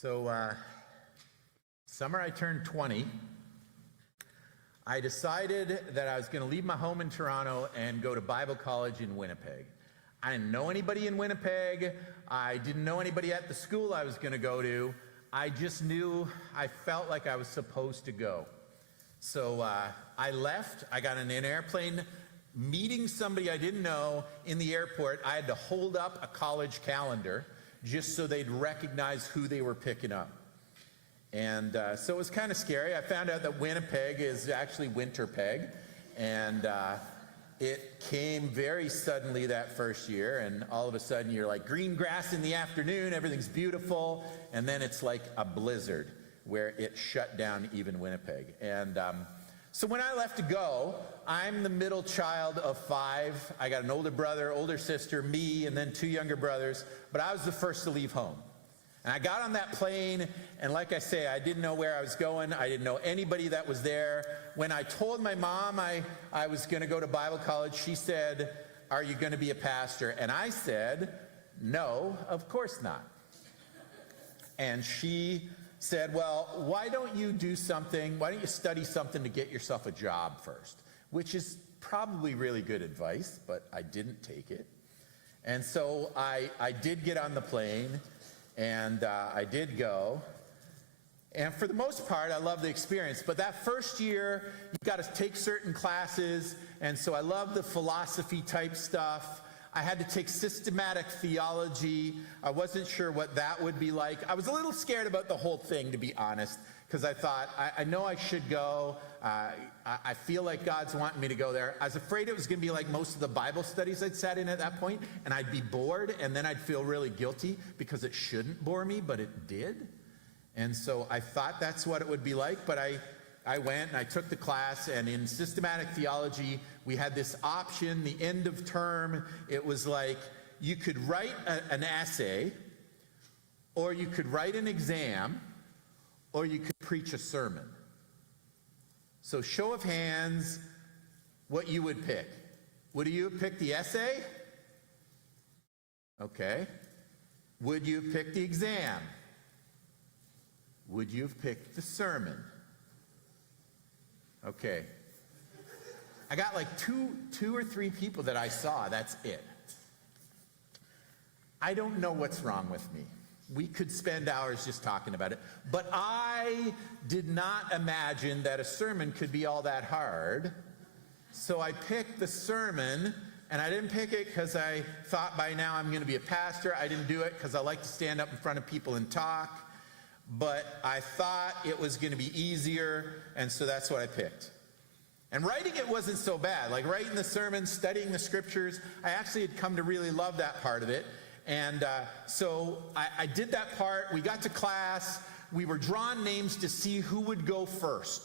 Summer I turned 20. I decided that I was going to leave my home in Toronto and go to Bible college in Winnipeg. I didn't know anybody in Winnipeg. I didn't know anybody at the school I was going to go to. I just knew I felt like I was supposed to go. So I left. I got on an airplane, meeting somebody I didn't know in the airport. I had to hold up a college calendar just so they'd recognize who they were picking up. And so it was kind of scary. I found out that Winnipeg is actually Winterpeg, and it came very suddenly that first year, and all of a sudden you're like green grass in the afternoon, everything's beautiful, and then it's like a blizzard where it shut down even Winnipeg. And so when I left to go, I'm the middle child of 5. I got an older brother, older sister, me, and then 2 younger brothers, but I was the first to leave home. And I got on that plane, and like I say, I didn't know where I was going. I didn't know anybody that was there. When I told my mom I was going to go to Bible college, she said, "Are you going to be a pastor?" And I said, "No, of course not." And she said, "Well, why don't you do something? Why don't you study something to get yourself a job first?" Which is probably really good advice, but I didn't take it. And so I did get on the plane. And I did go. And for the most part, I loved the experience. But that first year, you've got to take certain classes. And so I loved the philosophy type stuff. I had to take systematic theology. I wasn't sure what that would be like. I was a little scared about the whole thing, to be honest, because I thought, I know I should go. I feel like God's wanting me to go there. I was afraid it was going to be like most of the Bible studies I'd sat in at that point, and I'd be bored, and then I'd feel really guilty because it shouldn't bore me, but it did. And so I thought that's what it would be like, but I went and I took the class, and in systematic theology, we had this option, the end of term. It was like you could write an essay, or you could write an exam, or you could preach a sermon. So show of hands, what you would pick. Would you have picked the essay? Okay. Would you have picked the exam? Would you have picked the sermon? Okay. I got like two or three people that I saw, that's it. I don't know what's wrong with me. We could spend hours just talking about it. But I did not imagine that a sermon could be all that hard. So I picked the sermon, and I didn't pick it because I thought by now I'm going to be a pastor. I didn't do it because I like to stand up in front of people and talk. But I thought it was going to be easier, and so that's what I picked. And writing it wasn't so bad. Like writing the sermon, studying the scriptures, I actually had come to really love that part of it. And so I did that part. We got to class. We were drawing names to see who would go first.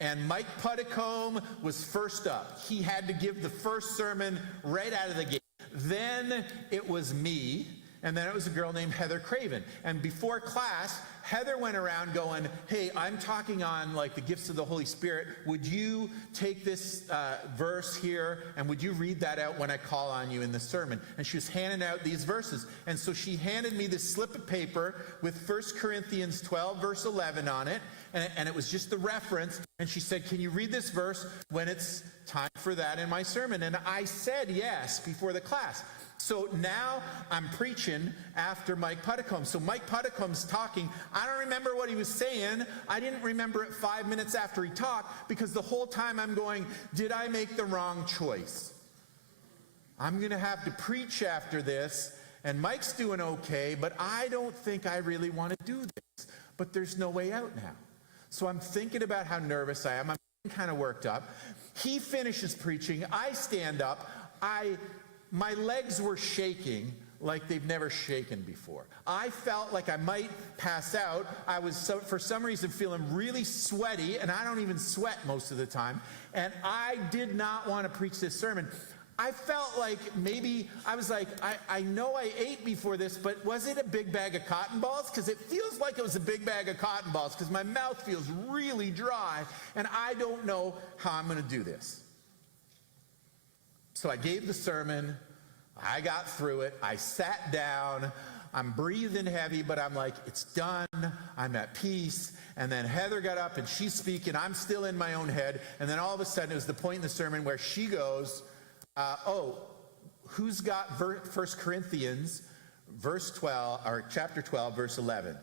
And Mike Puddicombe was first up. He had to give the first sermon right out of the gate. Then it was me. And then it was a girl named Heather Craven. And before class, Heather went around going, "Hey, I'm talking on like the gifts of the Holy Spirit. Would you take this verse here and would you read that out when I call on you in the sermon?" And she was handing out these verses. And so she handed me this slip of paper with 1 Corinthians 12, verse 11 on it. And it was just the reference. And she said, "Can you read this verse when it's time for that in my sermon?" And I said yes before the class. So now I'm preaching after Mike Puddicombe. So Mike Puddicombe's talking. I don't remember what he was saying. I didn't remember it 5 minutes after he talked because the whole time I'm going, did I make the wrong choice? I'm going to have to preach after this, and Mike's doing okay, but I don't think I really want to do this. But there's no way out now. So I'm thinking about how nervous I am. I'm kind of worked up. He finishes preaching. I stand up. My legs were shaking like they've never shaken before. I felt like I might pass out. I was, for some reason, feeling really sweaty, and I don't even sweat most of the time. And I did not want to preach this sermon. I felt like maybe, I was like, I know I ate before this, but was it a big bag of cotton balls? Because it feels like it was a big bag of cotton balls, because my mouth feels really dry, and I don't know how I'm going to do this. So I gave the sermon. I got through it. I sat down. I'm breathing heavy, but I'm like, it's done. I'm at peace. And then Heather got up and she's speaking. I'm still in my own head. And then all of a sudden, it was the point in the sermon where she goes, who's got 1 Corinthians verse 12, or chapter 12, verse 11?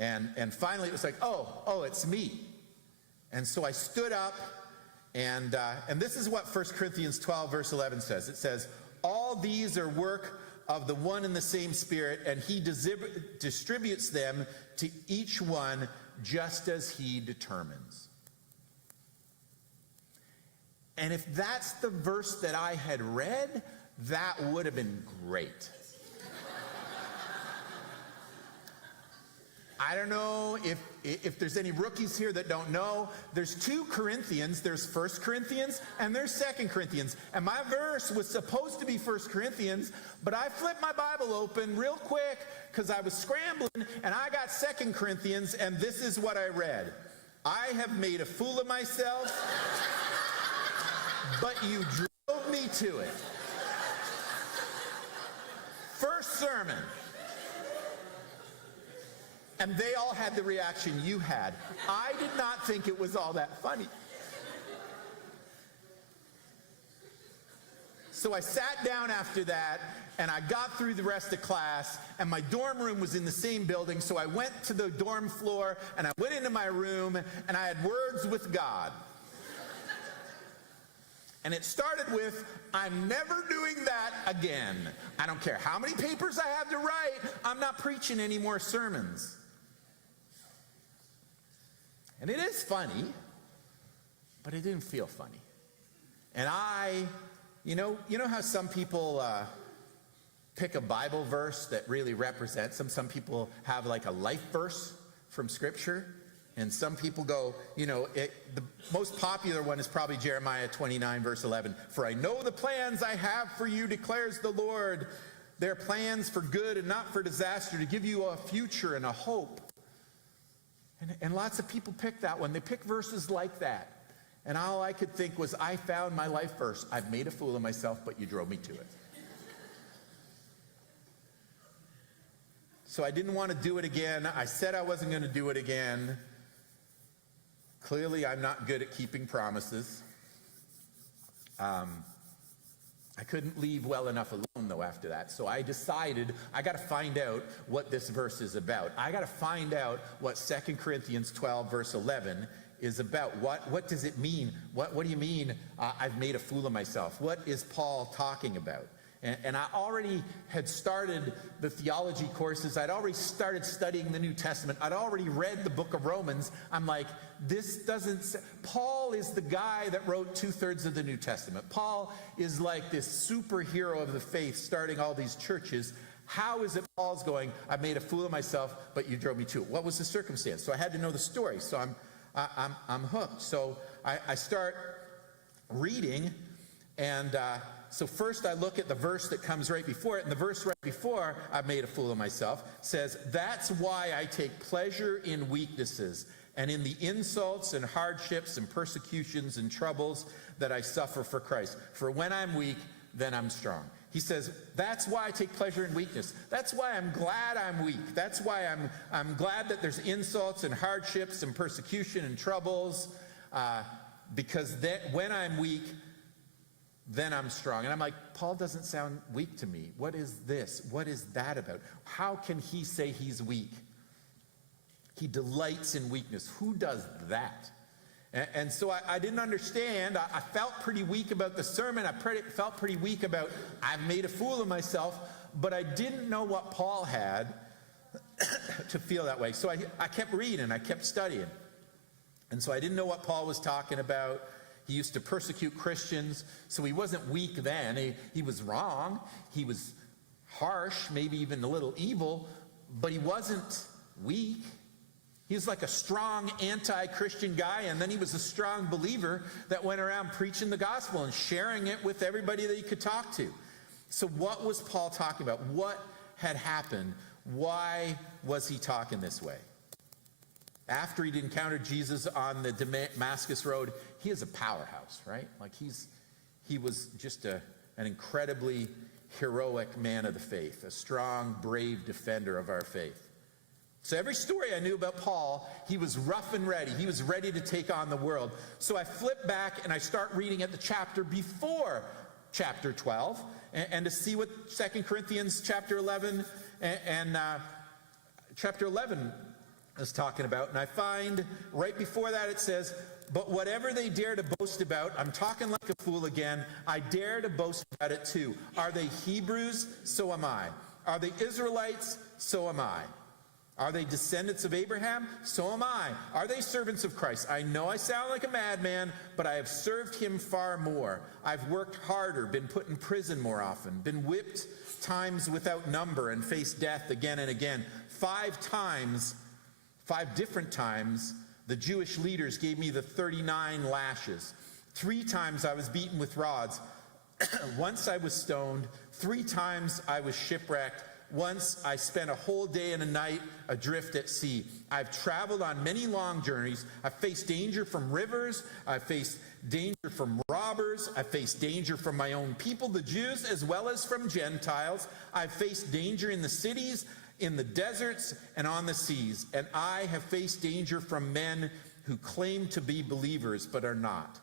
And finally, it was like, oh, it's me. And so I stood up, and this is what 1 Corinthians 12, verse 11 says. It says, all these are work of the one and the same Spirit, and he distributes them to each one just as he determines. And if that's the verse that I had read, that would have been great. I don't know if there's any rookies here that don't know. There's 2 Corinthians. There's 1 Corinthians and there's 2 Corinthians. And my verse was supposed to be 1 Corinthians, but I flipped my Bible open real quick because I was scrambling, and I got 2 Corinthians, and this is what I read. I have made a fool of myself, but you drove me to it. First sermon. And they all had the reaction you had. I did not think it was all that funny. So I sat down after that, and I got through the rest of class, and my dorm room was in the same building, so I went to the dorm floor, and I went into my room, and I had words with God. And it started with, I'm never doing that again. I don't care how many papers I have to write, I'm not preaching any more sermons. And it is funny, but it didn't feel funny. And you know how some people pick a Bible verse that really represents them? Some people have like a life verse from Scripture. And some people go, the most popular one is probably Jeremiah 29, verse 11. For I know the plans I have for you, declares the Lord. They're plans for good and not for disaster, to give you a future and a hope. And lots of people pick that one. They pick verses like that. And all I could think was, I found my life verse. I've made a fool of myself, but you drove me to it. So I didn't want to do it again. I said I wasn't going to do it again. Clearly, I'm not good at keeping promises. I couldn't leave well enough alone, though, after that. So I decided I got to find out what this verse is about. I got to find out what 2 Corinthians 12, verse 11 is about. What does it mean? What do you mean I've made a fool of myself? What is Paul talking about? And I already had started the theology courses. I'd already started studying the New Testament. I'd already read the book of Romans. I'm like, this doesn't say. Paul is the guy that wrote 2/3 of the New Testament. Paul is like this superhero of the faith, starting all these churches. How is it Paul's going, I made a fool of myself, but you drove me to it? What was the circumstance? So I had to know the story. So I'm hooked. So I start reading, and so first I look at the verse that comes right before it, and the verse right before, I've made a fool of myself, says, that's why I take pleasure in weaknesses, and in the insults and hardships and persecutions and troubles that I suffer for Christ. For when I'm weak, then I'm strong. He says, that's why I take pleasure in weakness. That's why I'm glad I'm weak. That's why I'm glad that there's insults and hardships and persecution and troubles, because when I'm weak, then I'm strong. And I'm like, Paul doesn't sound weak to me. What is this? What is that about? How can he say he's weak? He delights in weakness. Who does that? And so I didn't understand. I felt pretty weak about the sermon. I felt pretty weak about, I've made a fool of myself. But I didn't know what Paul had to feel that way. So I kept reading. I kept studying. And so I didn't know what Paul was talking about. He used to persecute Christians, so he wasn't weak then. He was wrong. He was harsh, maybe even a little evil, but he wasn't weak. He was like a strong anti-Christian guy, and then he was a strong believer that went around preaching the gospel and sharing it with everybody that he could talk to. So what was Paul talking about? What had happened? Why was he talking this way? After he'd encountered Jesus on the Damascus Road, he is a powerhouse, right? Like he was just an incredibly heroic man of the faith, a strong, brave defender of our faith. So every story I knew about Paul, he was rough and ready. He was ready to take on the world. So I flip back and I start reading at the chapter before chapter 12, and to see what 2 Corinthians chapter 11 and chapter 11 is talking about. And I find right before that it says, but whatever they dare to boast about, I'm talking like a fool again, I dare to boast about it too. Are they Hebrews? So am I. Are they Israelites? So am I. Are they descendants of Abraham? So am I. Are they servants of Christ? I know I sound like a madman, but I have served him far more. I've worked harder, been put in prison more often, been whipped times without number, and faced death again and again. 5 different times, the Jewish leaders gave me the 39 lashes. 3 times I was beaten with rods. Once I was stoned. 3 times I was shipwrecked. Once I spent a whole day and a night adrift at sea. I've traveled on many long journeys. I've faced danger from rivers. I've faced danger from robbers. I've faced danger from my own people, the Jews, as well as from Gentiles. I've faced danger in the cities, in the deserts, and on the seas. And I have faced danger from men who claim to be believers but are not.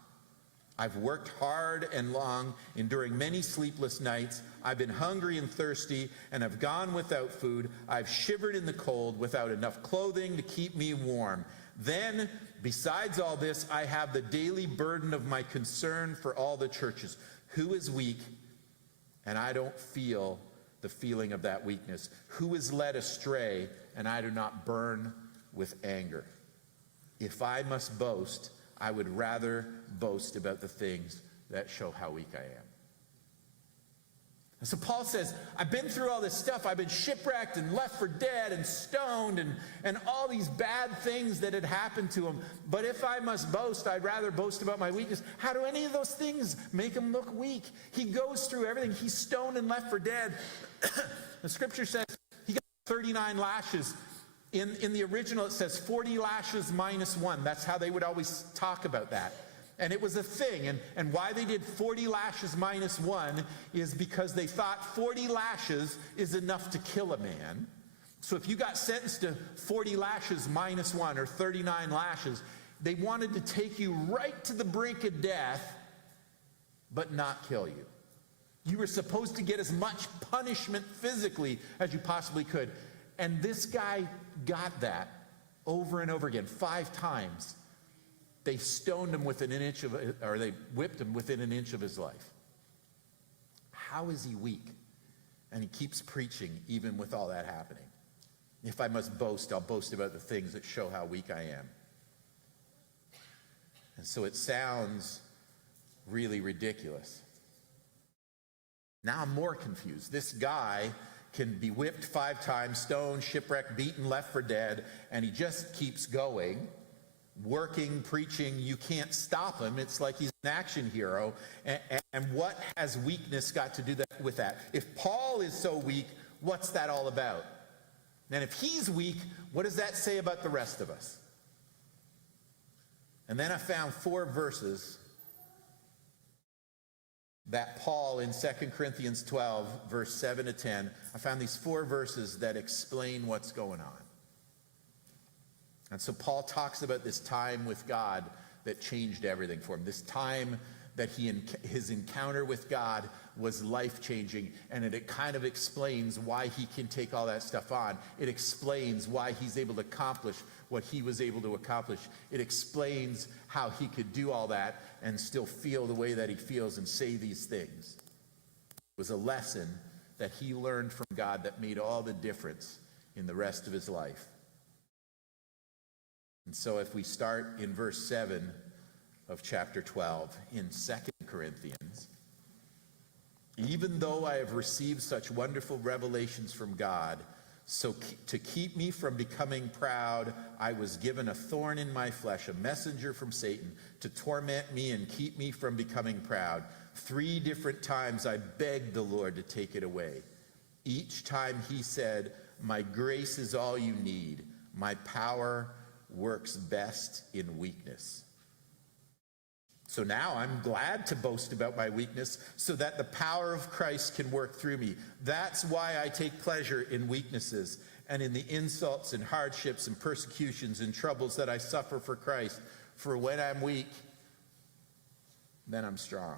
I've worked hard and long, enduring many sleepless nights. I've been hungry and thirsty, and have gone without food. I've shivered in the cold without enough clothing to keep me warm. Then, besides all this, I have the daily burden of my concern for all the churches. Who is weak? And I don't feel the feeling of that weakness. Who is led astray? And I do not burn with anger. If I must boast, I would rather boast about the things that show how weak I am. And so Paul says, I've been through all this stuff. I've been shipwrecked and left for dead and stoned and all these bad things that had happened to him. But if I must boast, I'd rather boast about my weakness. How do any of those things make him look weak? He goes through everything. He's stoned and left for dead. The scripture says he got 39 lashes. In the original, it says 40 lashes minus 1. That's how they would always talk about that. And it was a thing. And why they did 40 lashes minus 1 is because they thought 40 lashes is enough to kill a man. So if you got sentenced to 40 lashes minus 1 or 39 lashes, they wanted to take you right to the brink of death, but not kill you. You were supposed to get as much punishment physically as you possibly could. And this guy got that over and over again, 5 times. They stoned him within an inch of, or they whipped him within an inch of his life. How is he weak? And he keeps preaching even with all that happening. If I must boast, I'll boast about the things that show how weak I am. And so it sounds really ridiculous. Now I'm more confused. This guy can be whipped 5 times, stoned, shipwrecked, beaten, left for dead, and he just keeps going, working, preaching. You can't stop him. It's like he's an action hero. And what has weakness got to do with that? If Paul is so weak, what's that all about? And if he's weak, what does that say about the rest of us? And then I found 4 verses that Paul in 2 Corinthians 12, verse 7 to 10, I found these 4 verses that explain what's going on. And so Paul talks about this time with God that changed everything for him. This time that his encounter with God was life-changing, and it kind of explains why he can take all that stuff on. It explains why he's able to accomplish what he was able to accomplish. It explains how he could do all that and still feel the way that he feels and say these things. It was a lesson that he learned from God that made all the difference in the rest of his life. And so if we start in verse 7 of chapter 12 in 2 Corinthians, even though I have received such wonderful revelations from God, so to keep me from becoming proud, I was given a thorn in my flesh, a messenger from Satan, to torment me and keep me from becoming proud. 3 different times I begged the Lord to take it away. Each time he said, my grace is all you need. My power works best in weakness. So now I'm glad to boast about my weakness so that the power of Christ can work through me. That's why I take pleasure in weaknesses and in the insults and hardships and persecutions and troubles that I suffer for Christ. For when I'm weak, then I'm strong.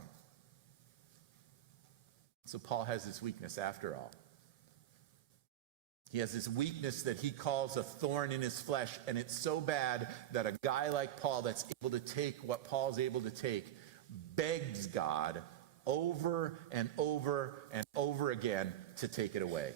So Paul has this weakness after all. He has this weakness that he calls a thorn in his flesh, and it's so bad that a guy like Paul that's able to take what Paul's able to take begs God over and over and over again to take it away.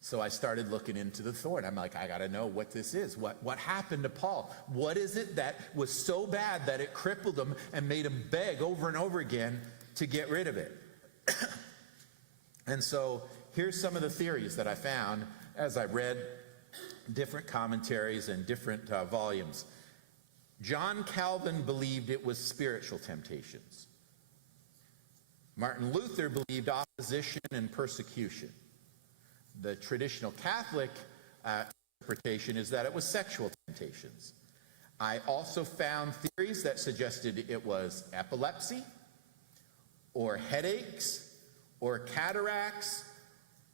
So I started looking into the thorn. I'm like, I got to know what this is. What happened to Paul? What is it that was so bad that it crippled him and made him beg over and over again to get rid of it? And so here's some of the theories that I found as I read different commentaries and different volumes. John Calvin believed it was spiritual temptations. Martin Luther believed opposition and persecution. The traditional Catholic interpretation is that it was sexual temptations. I also found theories that suggested it was epilepsy, or headaches, or cataracts,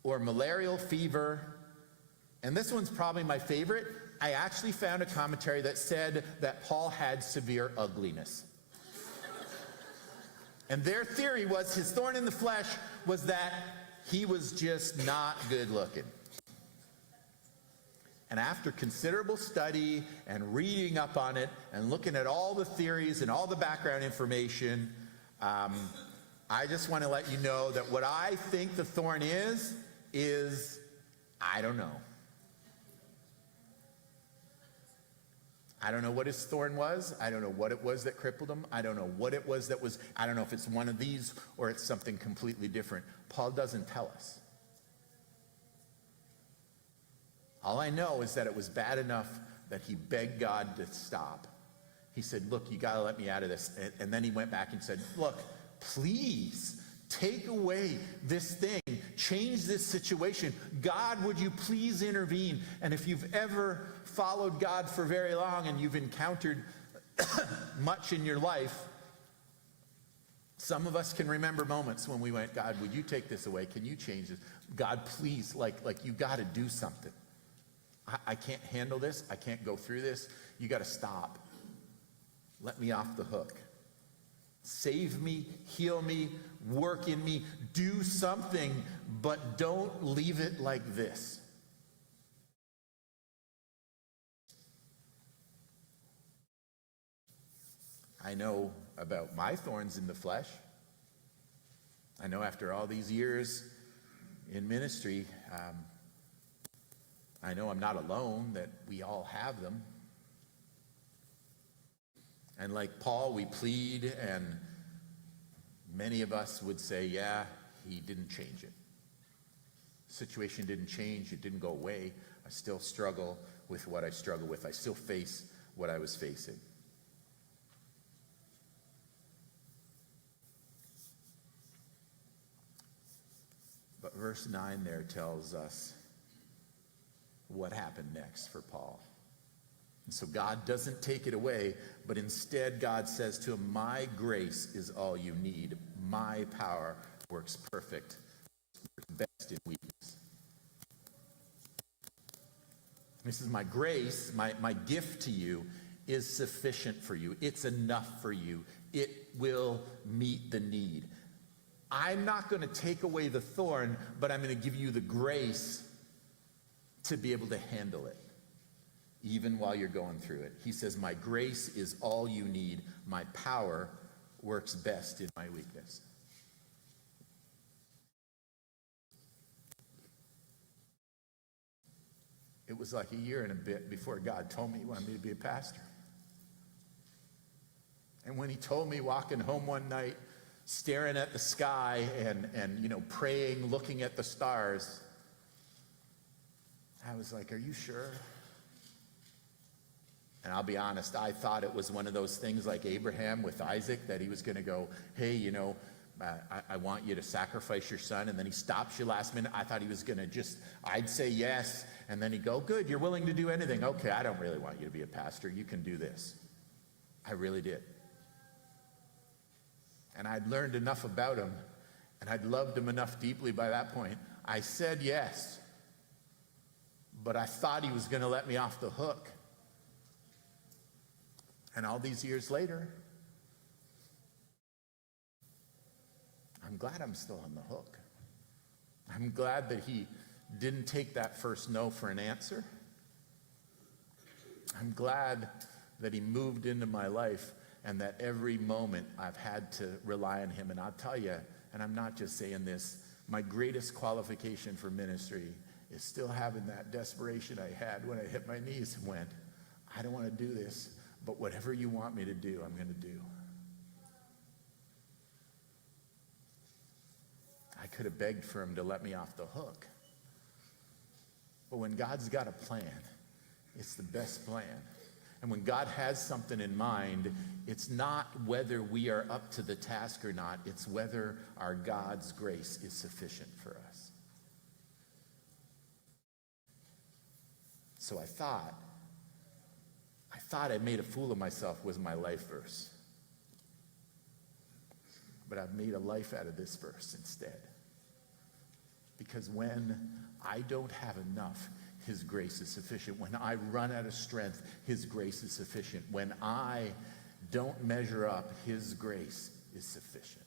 or malarial fever. And this one's probably my favorite. I actually found a commentary that said that Paul had severe ugliness. And their theory was his thorn in the flesh was that he was just not good looking. And after considerable study and reading up on it and looking at all the theories and all the background information, I just want to let you know that what I think the thorn is I don't know. I don't know what his thorn was. I don't know what it was that crippled him. I don't know what it was that was, I don't know if it's one of these or it's something completely different. Paul doesn't tell us. All I know is that it was bad enough that he begged God to stop. He said, look, you got to let me out of this. And then he went back and said, look, please take away this thing. Change this situation. God, would you please intervene? And if you've ever followed God for very long and you've encountered much in your life, some of us can remember moments when we went, God, would you take this away? Can you change this? God, please, like you got to do something. I can't handle this. I can't go through this. You got to stop. Let me off the hook. Save me, heal me, work in me, do something, but don't leave it like this. I know about my thorns in the flesh. I know after all these years in ministry, I know I'm not alone, that we all have them. And like Paul, we plead, and many of us would say, yeah, he didn't change it. The situation didn't change. It didn't go away. I still struggle with what I struggle with. I still face what I was facing. But verse 9 there tells us what happened next for Paul. And so God doesn't take it away, but instead God says to him, my grace is all you need. My power works perfect, works best in weakness. This is my grace, my gift to you is sufficient for you. It's enough for you. It will meet the need. I'm not going to take away the thorn, but I'm going to give you the grace to be able to handle it, even while you're going through it. He says, my grace is all you need. My power works best in my weakness. It was like a year and a bit before God told me he wanted me to be a pastor. And when he told me walking home one night, staring at the sky and praying, looking at the stars, I was like, are you sure? And I'll be honest, I thought it was one of those things like Abraham with Isaac, that he was going to go, hey, I want you to sacrifice your son, and then he stops you last minute. I thought he was going to I'd say yes, and then he'd go, good, you're willing to do anything. Okay, I don't really want you to be a pastor. You can do this. I really did. And I'd learned enough about him, and I'd loved him enough deeply by that point. I said yes, but I thought he was going to let me off the hook. And all these years later, I'm glad I'm still on the hook. I'm glad that he didn't take that first no for an answer. I'm glad that he moved into my life and that every moment I've had to rely on him. And I'll tell you, and I'm not just saying this, my greatest qualification for ministry is still having that desperation I had when I hit my knees and went, I don't want to do this, but whatever you want me to do, I'm going to do. I could have begged for him to let me off the hook. But when God's got a plan, it's the best plan. And when God has something in mind, it's not whether we are up to the task or not, it's whether our God's grace is sufficient for us. So I thought I made a fool of myself was my life verse. But I've made a life out of this verse instead. Because when I don't have enough, his grace is sufficient. When I run out of strength, his grace is sufficient. When I don't measure up, his grace is sufficient.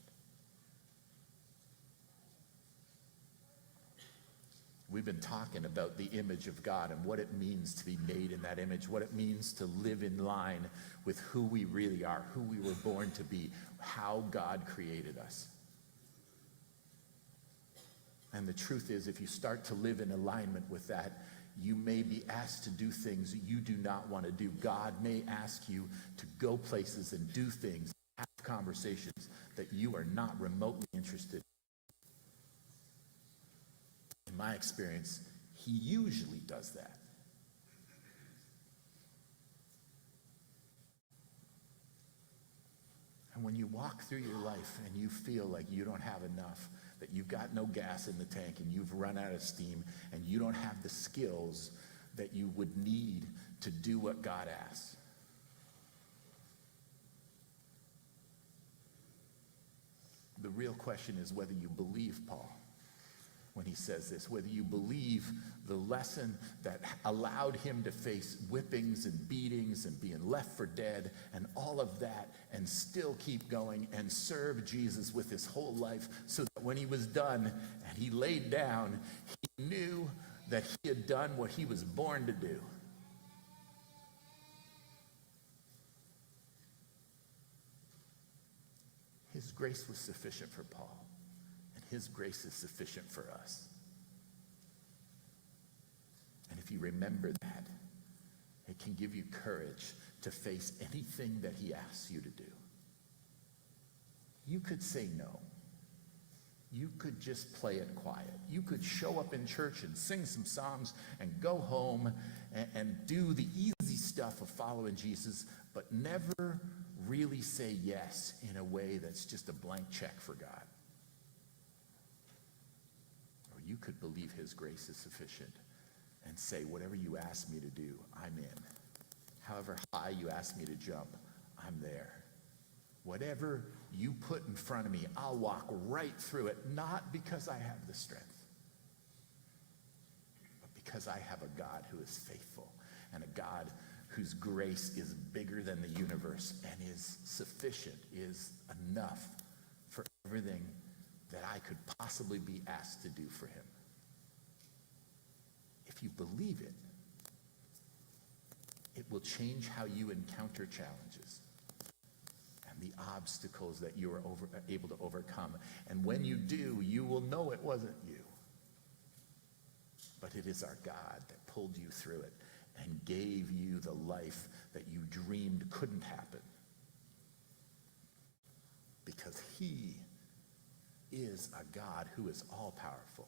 We've been talking about the image of God and what it means to be made in that image, what it means to live in line with who we really are, who we were born to be, how God created us. And the truth is, if you start to live in alignment with that, you may be asked to do things you do not want to do. God may ask you to go places and do things, have conversations that you are not remotely interested in. In my experience, he usually does that. And when you walk through your life and you feel like you don't have enough, that you've got no gas in the tank and you've run out of steam and you don't have the skills that you would need to do what God asks, the real question is whether you believe Paul when he says this, whether you believe the lesson that allowed him to face whippings and beatings and being left for dead and all of that and still keep going and serve Jesus with his whole life, so that when he was done and he laid down, he knew that he had done what he was born to do. His grace was sufficient for Paul. His grace is sufficient for us. And if you remember that, it can give you courage to face anything that he asks you to do. You could say no. You could just play it quiet. You could show up in church and sing some songs and go home and do the easy stuff of following Jesus, but never really say yes in a way that's just a blank check for God. You could believe his grace is sufficient and say, whatever you ask me to do, I'm in. However high you ask me to jump, I'm there. Whatever you put in front of me, I'll walk right through it, not because I have the strength, but because I have a God who is faithful and a God whose grace is bigger than the universe and is sufficient, is enough for everything that I could possibly be asked to do for him. If you believe it, it will change how you encounter challenges and the obstacles that you are able to overcome. And when you do, you will know it wasn't you, but it is our God that pulled you through it and gave you the life that you dreamed couldn't happen, because he is a God who is all-powerful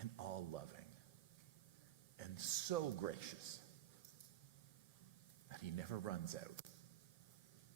and all-loving and so gracious that he never runs out.